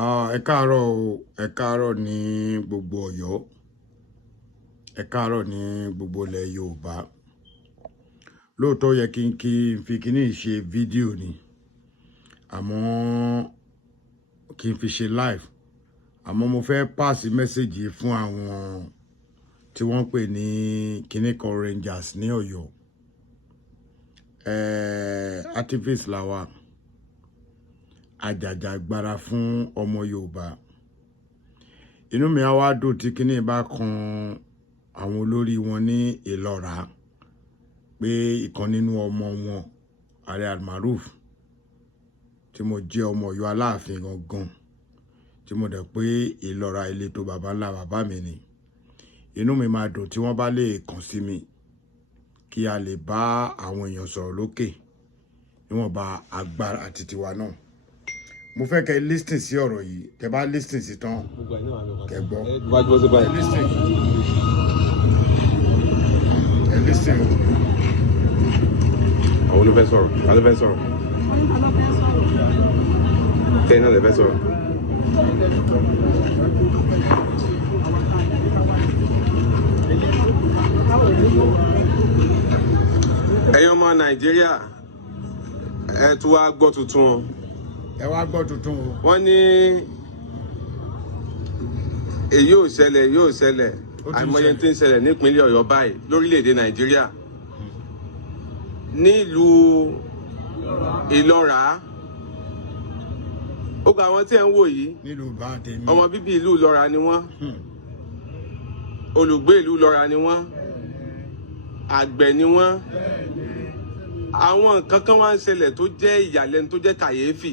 Ẹ káàárọ̀ o, ẹ káàárọ̀ ní gbogbo Ọ̀yọ́, ẹ káàárọ̀ ní gbogbo ilẹ̀ Yorùbá. Lóòótọ́ yẹ kí n fi kíní ṣe fídíò ni, àmọ́ kí n fi ṣe live. Àmọ́ mo fẹ́ pass message fún àwọn tí wọ́n pè ní kíní kan Rangers ní Ọ̀yọ́. Activist làwa, àjàjàgbara fún ọmọ Yorùbá. Inú mi á wá dùn tí kíní bá kan àwọn olórí wọn ní ILORA pé ìkan nínú ọmọ wọn Ààrẹ Almaroof tí mo jẹ́ ọmọ Ọ̀yọ́ Aláàfin gangan, tí mo dẹ̀ pé ILORA ìletò bàbá ńlá bàbá mi ni. Inú mi máa dùn tí wọ́n bá lè kàn sí mi kí a lè bá àwọn èèyàn sọ̀rọ̀ lókè níwọ̀nba agbára àti tiwa náà. Mo fẹ́ kẹ́ listen sí ọ̀rọ̀ yìí, kẹ́ bá listen sí tán kẹ́ gbọ́. Ẹ listen o. Àwọn ló fẹ́ sọ̀rọ̀, ta ló fẹ́ sọ̀rọ̀? Kẹ́hìn náà lè fẹ́ sọ̀rọ̀. Ẹ̀yin ọmọ Nàìjíríà, ẹ tún wá gbọ́ tuntun o. Ẹ wá gbọ́ tuntun o. Wọ́n ní èyí ò ṣẹlẹ̀ àìmọye tí ń ṣẹlẹ̀ nípínlẹ̀ Ọ̀yọ́ báyìí lórílẹ̀‐èdè Nàìjíríà nílùú ILORA. Ó gba àwọn tí ẹ ń wò yìí ọmọ bíbí ìlú ILORA ni wọ́n, olùgbé ìlú ILORA ni wọ́n, àgbẹ̀ ni wọ́n. Àwọn nǹkan kan wá ń ṣẹlẹ̀ tó jẹ́ ìyàlẹ́nu, tó jẹ́ kàyéfì.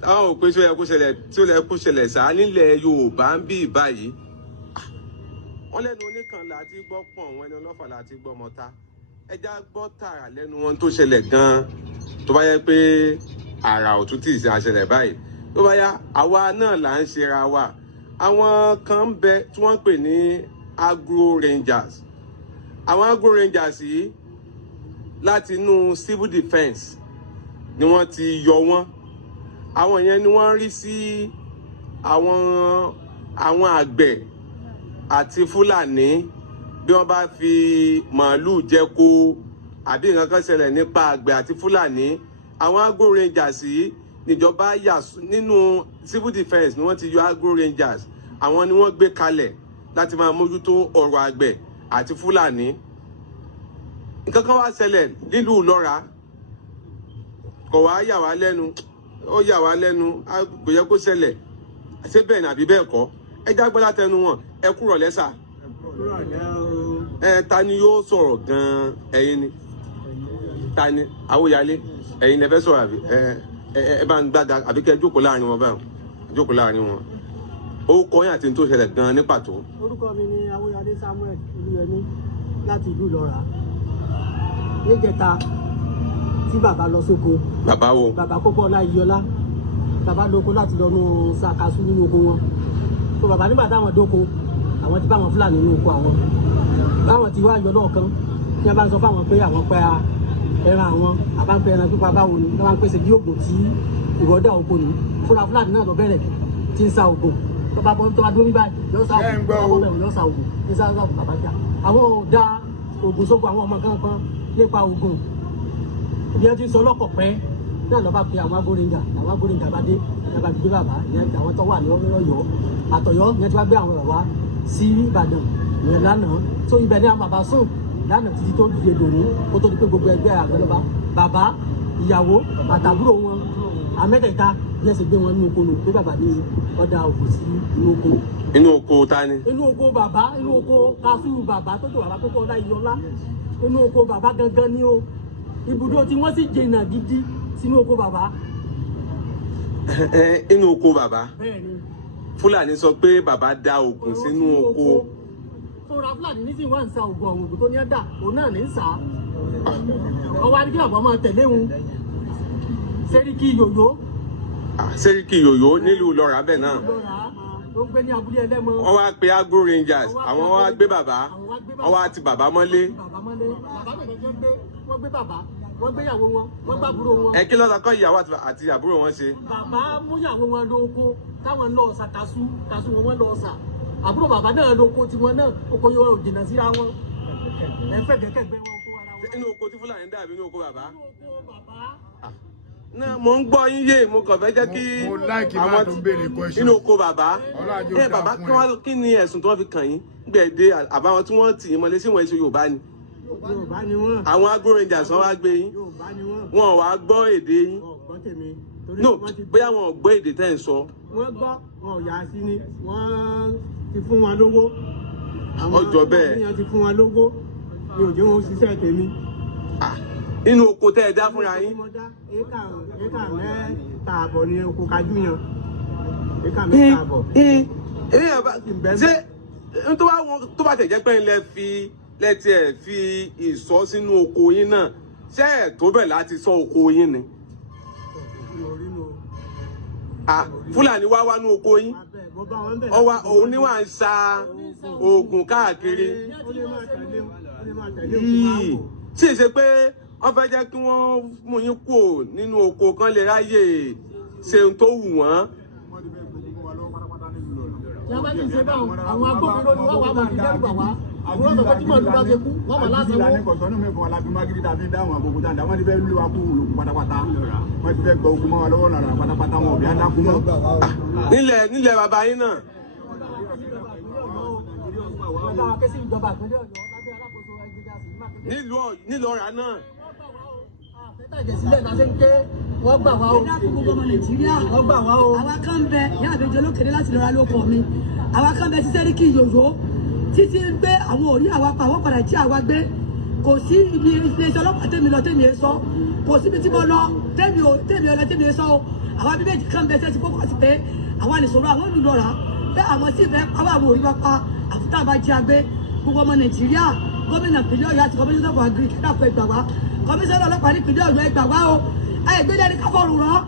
Táwọn ò pé tí ó yẹ kó ṣẹlẹ̀ sáà nílẹ̀ Yorùbá ń bí báyìí. Wọ́n lẹ́nu oníkan láti gbọ́ pọ̀n, wọn ẹni ọlọ́fà láti gbọ́ mọ́ta. Ẹja gbọ́ tààrà lẹ́nu wọn tó ṣẹlẹ̀ gan-an, tó bá yẹ pé àrà Otunti ṣe àṣẹlẹ̀ báyìí. Tó bá yá àwa náà là ń ṣera wa. Àwọn kan ń bẹ tí wọ́n pè ní agro rangers. Àwọn agro rangers yìí láti inú civil defence ni wọ́n ti yọ wọ́n. Àwọn yẹn ni wọ́n rí sí àwọn àgbẹ̀ àti Fúlàní bí wọ́n bá fi màálù jẹko àbí nǹkan kan ṣẹlẹ̀ nípa àgbẹ̀ àti Fúlàní. Àwọn agro rangers yìí níjọba yà nínú civil defence ni wọ́n ti yọ agro rangers. Àwọn ni wọ́n gbé kalẹ̀ láti máa mójútó ọ̀rọ̀ àgbẹ̀ àti Fúlàní. Nǹkan kan wá ṣẹlẹ̀ nílùú ILORA, kò wá yà wá lẹ́nu, ó yà wá lẹ́nu, kò yẹ kó ṣẹlẹ̀. Ṣé bẹ́ẹ̀ ni àbí bẹ́ẹ̀ kọ́? Ẹ já gbọ́ látẹnu wọn. Ẹ kúrò lẹ́sà. Ta ni yóò sọ̀rọ̀ gan-an? Ẹ̀yin ni. Ta ni? Awóyalé. Ẹ̀yin lẹ fẹ́ sọ̀rọ̀ àbí? Ẹ bá ń gbága àbí kẹ́ jókòó láàrin wọn báyìí. Jókòó láàrin wọn. Orúkọ yín àti tó ṣẹlẹ̀ gan-an ní pàtó. Orúkọ mi ni Awóyalé Samuel Olúyẹmí láti ìlú ILORA. Níjẹta tí bàbá lọ sóko. Bàbá wo? Bàbá Kókó Ọláyíọlá. Bàbá lóko láti lọ nú ṣàkásù nínú oko wọn. So bàbá nígbà táwọn dóko, àwọn ti bá wọn Fúlàní nínú oko àwọn. Báwọn ti wá yọ lọ́ọ̀kan, ní a bá ń sọ fáwọn pé àwọn pẹ́ ẹran àwọn, àbá ń pẹ́ ẹran pípa báwo ni, wọ́n máa ń pèsè bí ògùn tí ìwọ́dà oko ni. Fúnra Fúlàní náà lọ bẹ̀rẹ̀ tí ń sa ògùn. Tó bá dúró bí báyìí, yóò sa ògùn, yóò sa ògùn, ní sáà ògùn bàbá jà. Àwọn ò da ògùn sóko àwọn ọmọ kankan nípa ògùn. Bí ẹ ti sọ lọ́kọ̀ pẹ́ náà lọ́ bá pe àwọn agbórinjà bá dé, ìyẹn bá ti gbé bàbá, ìyẹn àwọn tó wà ní Ọ̀yọ́ àtọ̀yọ́, ìyẹn ti wá gbé àwọn ọ̀rọ̀ wá sí Ìbàdàn ìyẹn lánàá. So ibẹ̀ ni àwọn bàbá sùn lánàá títí tó di èdòní, ó tó di pé gbogbo ẹgbẹ́ àgbẹ̀lọ́ba, bàbá, ìyàwó àtàbúrò wọn, àmẹ́tẹ̀ẹ̀ta yẹn sì gbé wọn ní oko nù pé bàbá ní ọ̀dà òkú sí inú oko. Inú oko ta ni? Inú oko bàbá, inú oko kásù bàbá tó tó bàbá Kókó Ọláyíọlá. Inú oko bàbá gangan ni o. Ibùdó tí wọ́n sì jìnnà gidi sínú oko bàbá. Inú oko bàbá? Bẹ́ẹ̀ni. Fúlàní sọ pé bàbá da ògùn sínú oko. Fúnra Fúlàní ní sì wá ń sa ògùn àwọn ògùn tó ní ẹ̀dá, òun náà ní ń sá. Ọwọ́ adigun àbọ̀ máa tẹ̀lé wọn. Sẹ́ríkì Yòyó. Sẹ́ríkì Yòyó nílùú ILORA bẹ́ẹ̀ náà. Ó gbé ní abúlé ẹlẹ́mọ. Wọ́n wá pe agro rangers, àwọn wá gbé bàbá, wọ́n wá ti bàbá mọ́lé. Bàbá mọ́lé, bàbá bẹ̀rẹ̀ jẹ́ gbé, wọ́n gbé bàbá. wọ́n gbéyàwó wọn wọ́n gbàbúrò wọn. Ẹ kí ló kọ́ ìyàwó àti àbúrò wọn ṣe. Bàbá múyàwó wọn lóko táwọn lọ ọ̀sà kású wọn lọ ọ̀sà àbúrò bàbá náà lóko tiwọn náà oko yóò jìnnà síra wọn ẹ fẹ́ gẹ́gẹ́ wọn kó ara wọn. Inú oko tí Fúlàní dàbí inú oko bàbá. Inú oko bàbá. Náà mo ń gbọ́ yín yé mo kàn fẹ́ jẹ́ kí àwọn inú oko bàbá. Bàbá kí ni ẹ̀sùn tí wọ́n fi kàn yín gbẹ̀dẹ̀ àbáwọn tí wọ́n tì yín mọ́lé sí wọn èso Yorùbá ni. Yorùbá ni wọ́n. Àwọn agro rangers wọ́n wá gbé yín. Yorùbá ni wọ́n. Wọn ò wá gbọ́ èdè yín. No, bóyá wọn ò gbọ́ èdè tẹ́ ń sọ. Wọ́n gbọ́ wọn ò yà sí ni wọ́n ti fún wọn lówó. Ọjọ́ bẹ́ẹ̀. Àwọn ti fún wọn lówó mi ò jẹ́ wọn ṣiṣẹ́ tèmi. Inú oko tẹ́ ẹ dá fúnra yín. Éka mẹ́ta àbọ̀ ni oko kájú yan. Éka mẹ́ta àbọ̀. Ṣé tó bá tẹ̀ jẹ́ pé lẹ́tí ẹ̀ fi ìsọ́ sínú oko yín náà ṣé ẹ̀ tó bẹ̀ láti sọ oko yín ni. Fúlàní wá wá ní oko yín òun ni wà ń sa oògùn káàkiri tí ì ṣe pé wọ́n fẹ́ jẹ́ kí wọ́n mú yín kúrò nínú oko kan lè ráyè ṣe ohun tó wù wọ́n. Àwọn agbófinró ni wọ́n wà máa fi dẹ́rù bà wá. Àwọn ọ̀sán tí màá lù bá ṣe kú wọ́n wà lásán wọ́n. Ìlànà ìkọ̀sọ́ náà mẹ́fọ̀ọ́ alábí mágídí tàbí dáhùn àgbòkú dáadáa wọ́n ti fẹ́ lù wá kú olùkú pátápátá wọ́n ti fẹ́ gbọ́ ogun mọ́ wa lọ́wọ́ náà pátápátá wọn ò bí adákú mọ́. Nílẹ̀ bàbá yín náà. Nílùú Ọ̀rá náà. Wọ́n gbà wá o. Ẹ dákun gbogbo ọmọ Nàìjíríà. Wọ́n gbà wá o. Àwa kan ń bẹ ní àbẹjọ olókèrè láti lọ́ra lóko mi. Àwa kan bẹ sí Sẹ́ríkì Yòyó títí ń gbé àwọn òrí àwa pa àwọn padà jí àwa gbé. Kò sí ibi iléeṣẹ́ ọlọ́pàá tèmi lọ tèmi ẹ sọ. Kò síbi tí mo lọ tèmi ọlọ tèmi ẹ sọ o. Àwa bí méjì kan bẹ sẹ́sì fọ́kọ̀ sí pé àwa nìṣòro àwọn olùlọ́ra pé àwọn sì fẹ́ pàwọ́ àwọn òrí wa pa àfútà bá jí agbé. Gbogbo ọmọ Nàìjíríà gómìnà ìpínlẹ̀ Ọ̀yọ́ àti kọmíṣánná fún agric dàpọ̀ ẹgbà wá kọmíṣánná ọlọ́pàá ní ìpínlẹ̀ Ọ̀yọ́ ẹgbà wá o ẹgbẹ́lẹ́ ní káfọ́rù rán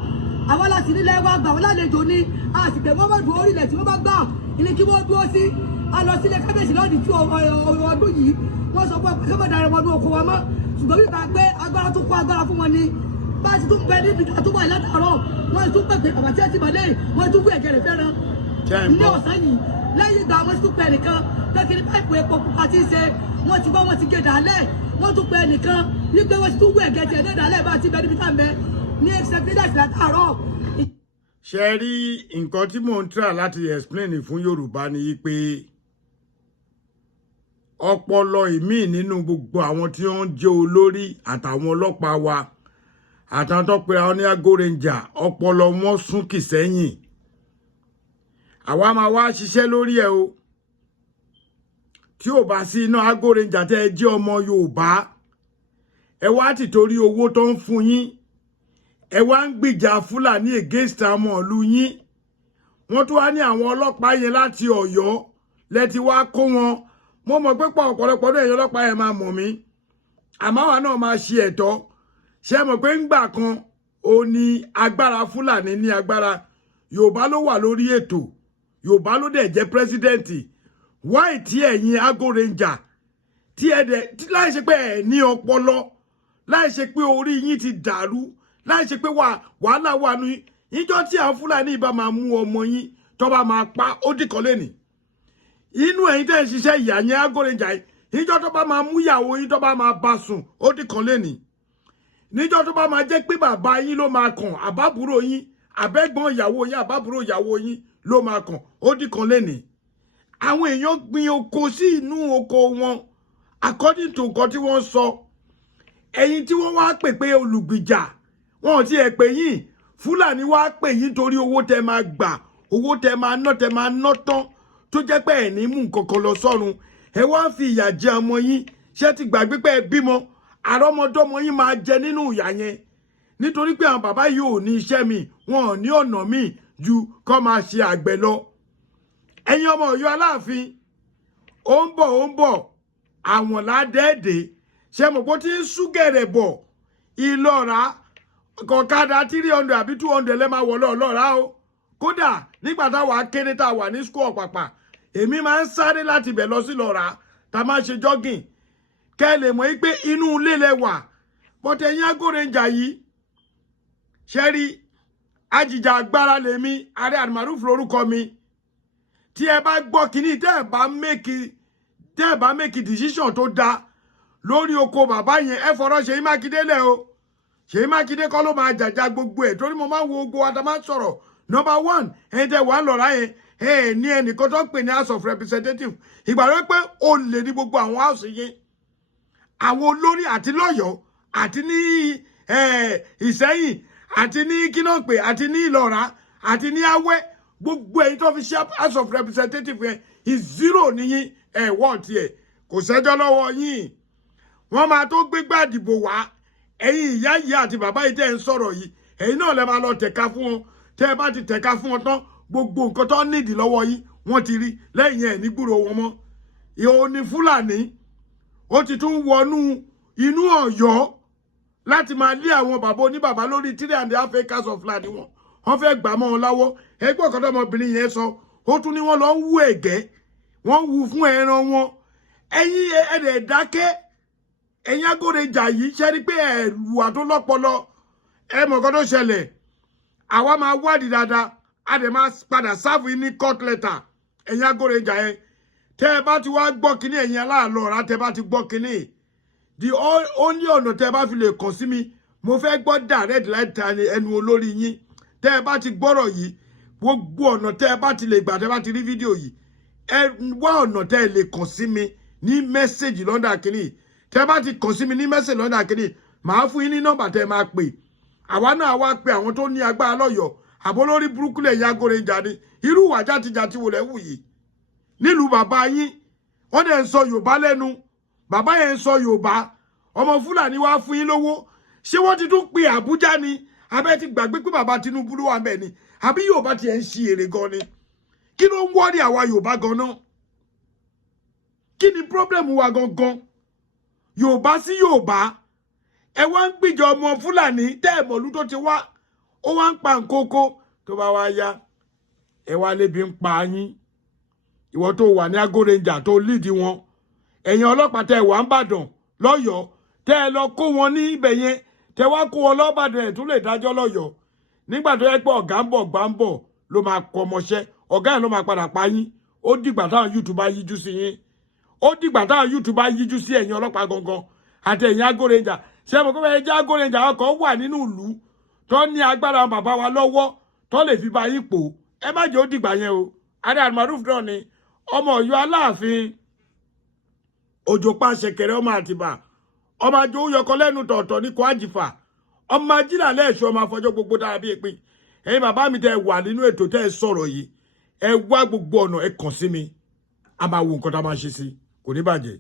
àwọn láti nílẹ̀ wá gbà wọ́n lálejò ní àsìkò wọ́n bá dùn orílẹ̀ tí wọ́n bá gbà ní kí wọ́n dúró sí a lọ sílé kábíyèsí lọ́ọ̀dì tí ọdún yìí wọ́n sọ pé kí wọ́n darí wọn ní oko wọn mọ́ ṣùgbọ́n bí bá gbé agbára tó kó agbára fún wọn ni bá a ti tún bẹ níbi tó wà látàárọ̀ wọ́n tún pèpè àbàtí àti ìmọ̀lẹ́ wọ́n tún kú ẹ̀jẹ̀ rẹ̀ fẹ́ràn ní ọ̀sán yìí lẹ́yìn ìgbà wọ́n tún pẹ̀ nìkan tẹ́kiri páìpù epo pupa tí ń ṣe wọ́n ti gbọ́ wọ́n ti gé dàálẹ̀ wọ́n tún pẹ̀ nìkan wípé wọ́n ti tún wú ẹ̀gẹ́ tiẹ̀ ní dàálẹ̀ bá ti bẹ níbi tá à ń bẹ ní secretariat látàárọ̀. Ṣé rí nǹkan tí mò ń try láti explain fún Yorùbá ni pé ọpọlọ ìmíì nínú gbogbo àwọn tí wọ́n jẹ́ olórí àtàwọn ọlọ́pàá wa àtàwọn tó pe àwọn ní Agro Ranger ọpọlọ wọn súnkì sẹ́yìn àwa máa wá ṣiṣẹ́ lórí ẹ̀ o tí ò bá sí iná Agro Ranger tẹ́ ẹ jẹ́ ọmọ Yorùbá ẹ wá ti torí owó tó ń fún yín ẹ wá ń gbìjà Fúlàní against àwọn ìlú yín wọ́n tún wá ní àwọn ọlọ́pàá yẹn láti Ọ̀yọ́ lẹ́ti wá kó wọn mo mọ̀ pé pọ̀ ọ̀pọ̀lọpọ̀ ọdún ẹ̀yìn ọlọ́pàá yẹn máa mọ̀ mí àmọ́ àwa náà máa ṣe ẹ̀tọ́ ṣe mọ̀ pé ńgbà kan ó ní agbára Fúlàní ní agbára Yorùbá ló wà lórí ètò Yorùbá ló dẹ̀ jẹ́ pírẹ́sídẹ́ǹtì wáì tí ẹ̀yin Agro Ranger tí ẹ dẹ̀ láì ṣe pé ẹ̀ ní ọpọlọ láì ṣe pé orí yín ti dàrú láì ṣe pé wàhálà wà ní ìjọ tí àwọn Fúlàní bá máa mú ọmọ yín tó bá máa pa ó dìkan lẹ́nì inú ẹ̀yin tẹ́ ń ṣiṣẹ́ ìyá yẹn Agro Ranger ìjọ tó bá máa mú ìyàwó yín tó bá máa bá sùn ó dìkan lẹ́nì níjọ tó bá máa jẹ́ pé bàbá yín ló máa kàn àbábúrò yín àbẹ́gbọ́n ìyàwó yín àbábúrò ìyàwó yín ló máa kàn ó dìkan lẹ́nì àwọn èèyàn gbin oko sí inú oko wọn according to nǹkan tí wọ́n sọ ẹ̀yin tí wọ́n wá pè pé olùgbìjà wọn ò tiẹ̀ pè yín Fúlàní wá pè yín torí owó tẹ máa gbà owó tẹ máa ná tán tó jẹ́ pé ẹ̀ ní mú nǹkan kan lọ sọ́run ẹ wá fi ìyà jẹ ọmọ yín ṣé ti gbàgbé pé ẹ bímọ àrọ́mọdọ́mọ yín máa jẹ nínú ìyà yẹn nítorí pé àwọn bàbá yìí ò ní iṣẹ́ mi wọn ò ní ọ̀nà míì ju kó máa ṣe àgbẹ̀ lọ ẹ̀yin ọmọ Ọ̀yọ́ Aláàfin ó ń bọ̀ àwọn ládẹ́ẹ̀dẹ́ ṣe mọ̀ bó ti ń súgẹ̀rẹ̀ bọ̀ Ìlọ́ra kọ̀kadà 300 àbí 200 lẹ́ máa wọ̀ lọ́ọ̀lọ́ra o kódà nígbà táwa kéré tá a wà ní school Ọ̀pàpà èmi máa ń sáré láti bẹ̀ lọ sí Ìlọ́ra tá a máa ṣe jogging kẹ́ lè mọ̀ pé inú ilé lẹ wà but ẹ̀yin Ago-Ranger yìí ṣẹ́rí ajìjà agbára lèmi Ààrẹ Almaroof lórúkọ mi tí ẹ bá gbọ́ kíní tẹ́ ẹ bá make decision tó dá lórí oko bàbá yẹn ẹ fọ̀rọ̀ Ṣèyí Mákindé lẹ̀ o Ṣèyí Mákindé kọ́ ló máa jàjà gbogbo ẹ̀ torí mo máa ń wo ogo wa tá máa ń sọ̀rọ̀ number one ẹ̀yin tẹ́ wà ń lọ́ra yẹn ní ẹnìkan tó ń pè ní House of Representatives ìgbà ló pé ó lè ní gbogbo àwọn house yẹn àwọn olórí àti lọ́yọ̀ọ́ àti ní Ìṣẹ́yìn àti ní kínọ́pè àti ní Ìlọ́ra àti ní Awẹ́ gbogbo ẹ̀yin tó fi ṣe House of Representatives yẹn zero níyìn wọ́n tiẹ̀ kò sẹ́jọ́ lọ́wọ́ yín wọ́n máa tó gbégbá ìdìbò wá ẹ̀yin ìyá yìí àti bàbá yìí tẹ́ ń sọ̀rọ̀ yìí ẹ̀yin náà lè máa lọ tẹ̀ka fún wọn tẹ́ ẹ bá ti tẹ̀ka fún wọn tán gbogbo nǹkan tó nídìí lọ́wọ́ yín wọ́n ti rí lẹ́yìn ẹ̀ ní gbúrò wọn mọ́ ìhò ní Fúlàní ó ti tún wọnú inú Ọ̀yọ́ láti máa lé àwọn bàbá oníbàbá lórí 3.5 acres of land wọ́n fẹ́ gbà mọ́ wọn láwọ́ ẹgbẹ́ ọ̀kan ọmọbìnrin yẹn sọ ó tún ní wọ́n lọ ń wú ẹ̀gẹ́ wọ́n wú fún ẹran wọn ẹ̀yin ẹ̀rẹ̀ dákẹ́ ẹ̀yin Ago-Ranger yìí ṣe rí pé ẹ̀rù àtọ́lọ́pọlọ mọ̀ kan tó ṣẹlẹ̀ àwa máa wádìí dáadáa a dẹ̀ máa padà sáàfù ní court letter ẹ̀yin Ago-Ranger yẹn tẹ́ ẹ bá ti wá gbọ́ kínní ẹ̀yin aláàlọ́ra tẹ́ ẹ bá ti gbọ́ kínní the only ọ̀nà tẹ́ ẹ bá fi lè kàn sí mi mo fẹ́ gbọ́ direct láti ẹnu olórí yín tẹ́ ẹ bá ti gbọ́rọ̀ yìí gbogbo ọ̀nà tẹ́ ẹ bá ti lè gbà tẹ́ ẹ bá ti rí fídíò yìí ẹ wá ọ̀nà tẹ́ ẹ lè kàn sí mi ní mẹ́sẹ̀gì lọ́dà kínní tẹ́ ẹ bá ti kàn sí mi ní mẹ́sẹ̀gì lọ́dà kínní màá fún yín ní nọ́mbà tẹ́ ẹ máa pè àwa náà wá pe àwọn tó ní agbára lọ́yọ̀ọ́ àbó lórí burúkú lẹ̀ ya Ago-Ranger ni irú ìwà játijàti wò lẹ́ wù yìí nílùú bàbá yín wọ́n dẹ̀ ń sọ Yorùbá lẹ́nu bàbá yẹn ń sọ Yorùbá ọmọ Fúlàní wá fún yín lówó ṣé wọ́n ti tún pe Àbújá ni abẹ́ ti gbàgbé pé bàbá Tinubu ló wà ń bẹ̀ ni àbí Yorùbá tiẹ̀ ń ṣe èrè gan ni kí ló ń wọ́ọ̀rì àwa Yorùbá gan náà kí ni problem wa gangan Yorùbá sí Yorùbá ẹ wá ń gbìjọ ọmọ Fúlàní tẹ́ ẹ̀ mọ̀lú tó ti wá ó wá ń pa nkókó tó bá wá yá ẹ wá lébi ń pa yín ìwọ tó wà ní Ago-Ranger tó lead wọn ẹ̀yin ọlọ́pàá tẹ́ ẹ wà ń bàdàn lọ́yọ̀ọ́ tẹ́ ẹ lọ kó wọn ní ibẹ̀ yẹn tẹ́ wá kó wọn lọ́bàdàn ẹ̀ tún lè dájọ́ lọ́yọ̀ọ́ nígbà tó yẹ pé ọ̀gá ń bọ̀ gbà ń bọ̀ ló máa kọ ọmọṣẹ́ ọ̀gá ẹ̀ ló máa padà pa yín ó dìgbà táwọn YouTube bá yíjú sí yín ó dìgbà táwọn YouTube bá yíjú sí ẹ̀yin ọlọ́pàá gangan àti ẹ̀yin Ago-Ranger ṣé mo kọ́ fẹ́ jẹ́ Ago-Ranger ọkọ̀ wà nínú ìlú tó ní agbára bàbá wa lọ́wọ́ tó lè fi bá yín pò ẹ má jẹ́ ó dìgbà yẹn o Ààrẹ Almaroof náà ni ọmọ Ọ̀yọ́ Aláàfin òjò pa ṣẹ̀kẹ̀rẹ̀ ọmọ Àtìbà ọmọ àjò yọkọ lẹ́nu tọ̀ọ̀tọ̀ ní kò àjìfà ọmọ ajílà lẹ́ẹ̀ṣọ́ ọmọ afọjọ́ gbogbo dára bí èpin ẹ̀yin bàbá mi tẹ́ wà nínú ètò tẹ́ ẹ sọ̀rọ̀ yìí ẹ wá gbogbo ọ̀nà ẹ kàn sí mi a máa wo nǹkan tá a máa ṣe sí kò ní bàjẹ́.